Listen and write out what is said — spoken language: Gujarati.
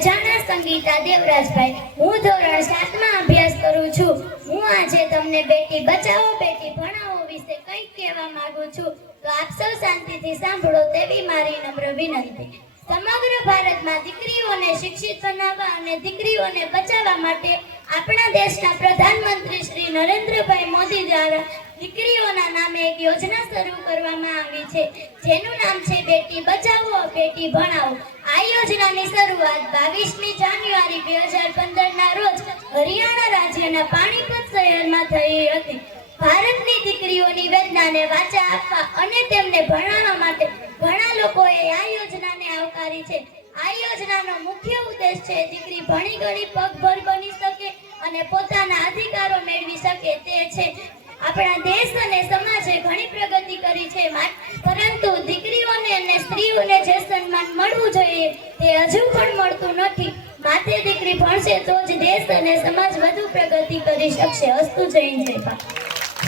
અજાણા સંગીતા દેવરાજભાઈ। હું ધોરણ 7 માં અભ્યાસ કરું છું। હું આજે તમને બેટી બચાવો બેટી ભણાવો વિશે કંઈક કહેવા માંગુ છું, તો આપ સૌ શાંતિથી સાંભળો તેવી મારી નમ્ર વિનંતી। સમગ્ર ભારતમાં દીકરીઓને શિક્ષિત બનાવવા અને દીકરીઓને બચાવવા માટે આપણા દેશના પ્રધાનમંત્રી શ્રી નરેન્દ્રભાઈ મોદી દ્વારા દીકરીઓના નામે એક યોજના શરૂ કરવામાં આવી છે, જેનું નામ છે બેટી બચાવો બેટી ભણાવો। આ યોજનાની શરૂઆત 22મી જાન્યુઆરી 2015ના રોજ હરિયાણા રાજ્યના પાણીપત શહેરમાં થઈ હતી। ભારતની દીકરીઓની વેદનાને વાચા આપવા અને તેમને ભણાવવા માટે ઘણા લોકોએ આ યોજનાને આવકારી છે। આ યોજનાનો મુખ્ય ઉદ્દેશ છે દીકરી ભણી ગણી પગભર બની શકે અને પોતાના અધિકારો મેળવી શકે તે છે। આપણા દેશ અને સમાજે ઘણી પ્રગતિ કરી છે, પરંતુ દીકરીઓને અને સ્ત્રીઓને જે સન્માન મળવું જોઈએ તે હજુ પણ મળતું નથી। માથે દીકરી ભણશે તો જ દેશ અને સમાજ વધુ પ્રગતિ કરી શકશે। અસ્તુ જય હિન્દ જય ભારત।